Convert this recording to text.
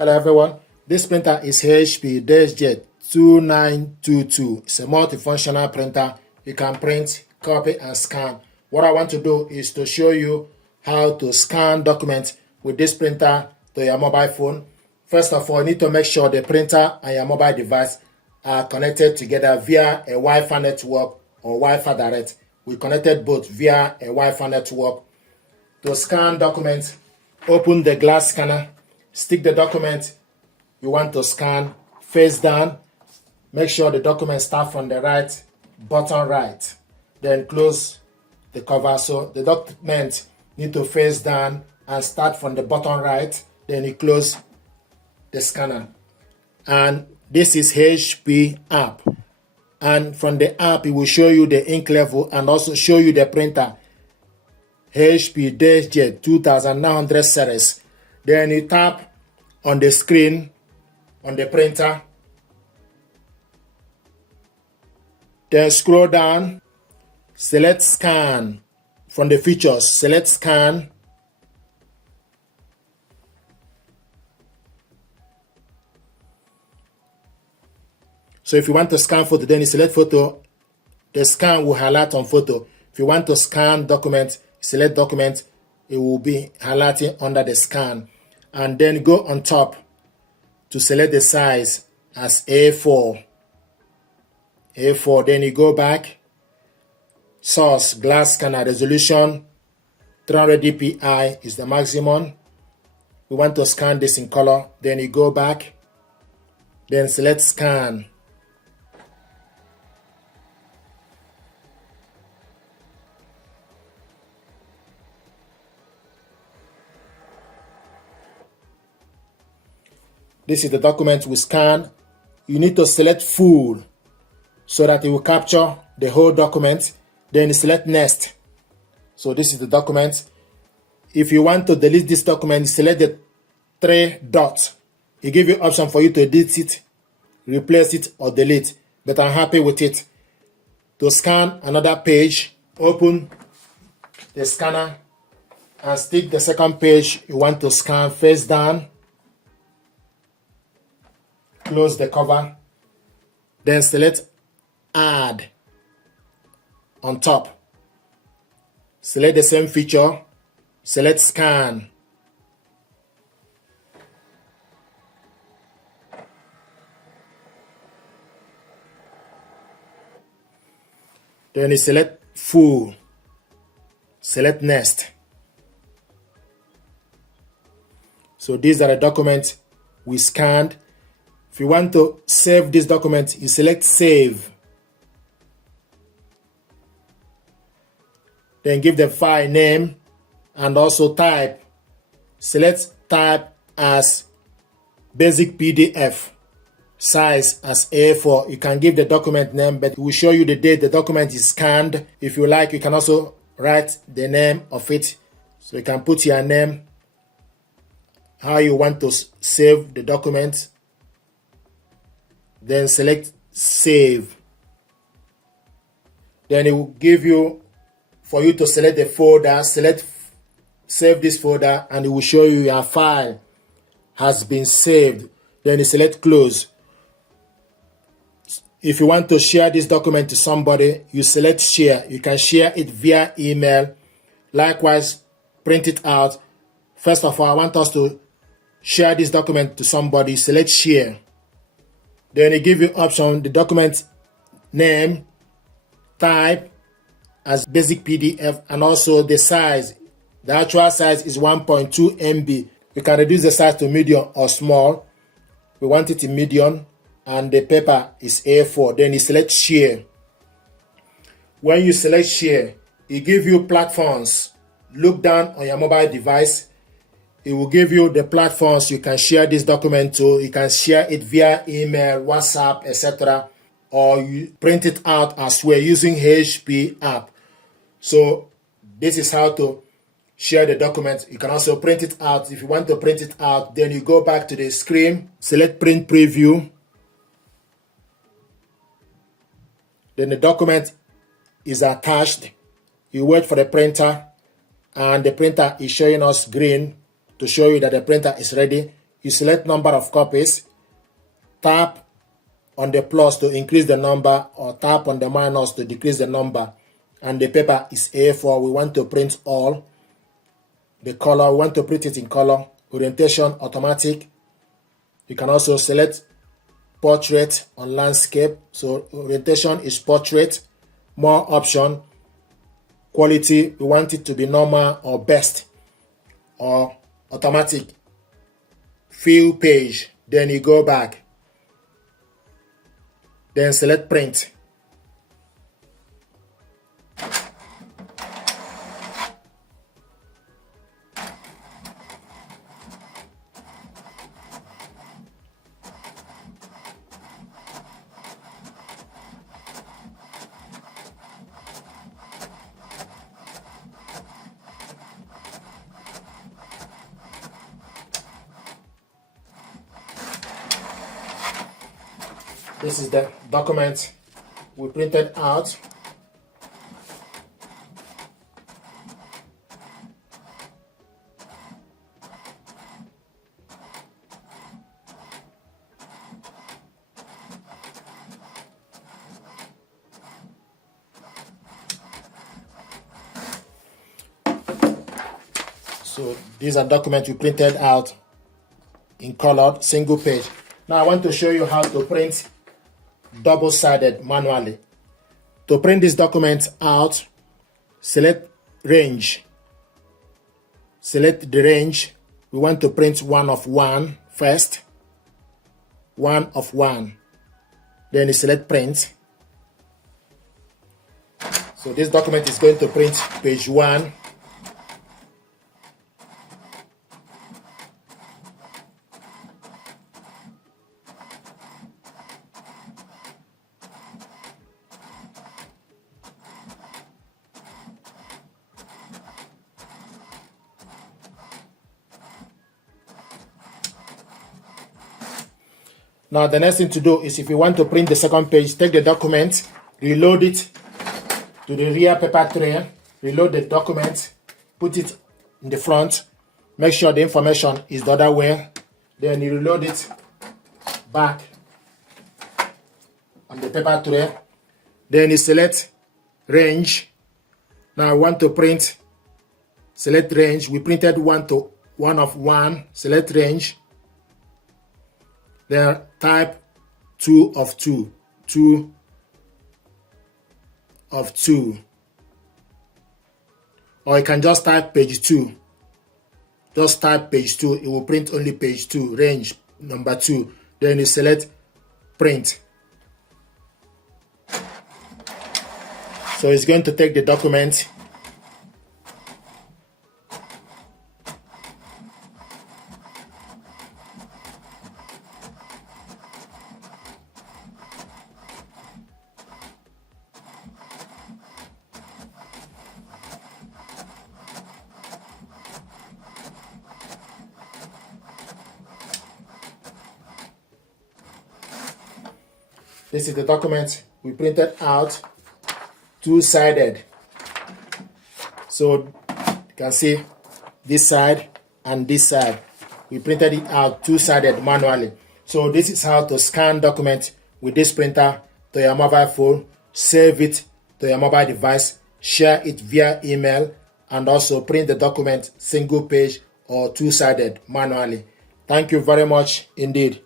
Hello everyone, this printer is HP Deskjet 2922. It's a multifunctional printer. You can print, copy and scan. What I want to do is to show you how to scan documents with this printer to your mobile phone. First of all, you need to make sure the printer and your mobile device are connected together via a Wi-Fi network or Wi-Fi direct. We connected both via a Wi-Fi network. To scan documents, open the glass scanner, stick the document you want to scan face down. Make sure the document starts from the right, bottom right. Then close the cover. So the document need to face down and start from the bottom right. Then you close the scanner. And this is HP app. And from the app, it will show you the ink level and also show you the printer. HP Deskjet 2900 series. Then you tap on the screen on the printer. Then scroll down, select scan. From the features, select scan. So if you want to scan photo, then you select photo. The scan will highlight on photo. If you want to scan document, select document. It will be highlighting under the scan. And then go on top to select the size as A4. A4. Then you go back. Source, glass scanner, resolution 300 dpi is the maximum. We want to scan this in color. Then you go back. Then select scan. This is the document we scan. You need to select full so that it will capture the whole document. Then you select next. So this is the document. If you want to delete this document, select the three dots. It gives you option for you to edit it, replace it, or delete. But I'm happy with it. To scan another page, open the scanner and stick the second page you want to scan face down. Close the cover. Then select add on top. Select the same feature. Select scan. Then you select full. Select next. So these are the documents we scanned. If you want to save this document, you select save. Then give the file name and also type. Select type as basic PDF, size as A4. You can give the document name, but it will show you the date the document is scanned. If you like, you can also write the name of it. So you can put your name, how you want to save the document. Then select save. Then it will give you for you to select the folder. Select save this folder and it will show you your file has been saved. Then you select close. If you want to share this document to somebody, you select share. You can share it via email. Likewise, print it out. First of all, I want us to share this document to somebody. Select share. Then it gives you option, the document name, type as basic PDF, and also the size. The actual size is 1.2 MB. You can reduce the size to medium or small. We want it in medium, and the paper is A4. Then you select share. When you select share, it gives you platforms. Look down on your mobile device. It will give you the platforms you can share this document to. You can share it via email, WhatsApp, etc. Or you print it out as well using HP app. So this is how to share the document. You can also print it out. If you want to print it out, then you go back to the screen, select print preview. Then the document is attached. You wait for the printer, and the printer is showing us green to show you that the printer is ready. you select number of copies, tap on the plus to increase the number, or tap on the minus to decrease the number. And the paper is A4. We want to print all. The color, we want to print it in color. Orientation, automatic. You can also select portrait on landscape. So orientation is portrait. More option. Quality, we want it to be normal or best, or automatic. Fill page, then you go back. Then select print. This is the document we printed out. So these are documents we printed out in colored single page. Now I want to show you how to print double-sided manually. To print this document out, select range. Select the range. We want to print 1 of 1 first. 1 of 1. Then you select print. So this document is going to print page 1. Now the next thing to do is, if you want to print the second page, take the document, reload it to the rear paper tray, reload the document, put it in the front, make sure the information is the other way, then you reload it back on the paper tray, then you select range. Now I want to print, select range. We printed 1 of 1, select range. Then type 2 of 2, 2 of 2. Or you can just type page 2. Just type page 2. It will print only page 2, range number 2. Then you select print. So it's going to take the document. This is the document we printed out, two-sided. So you can see this side and this side. We printed it out two-sided manually. So this is how to scan document with this printer to your mobile phone, save it to your mobile device, share it via email, and also print the document single page or two-sided manually. Thank you very much indeed.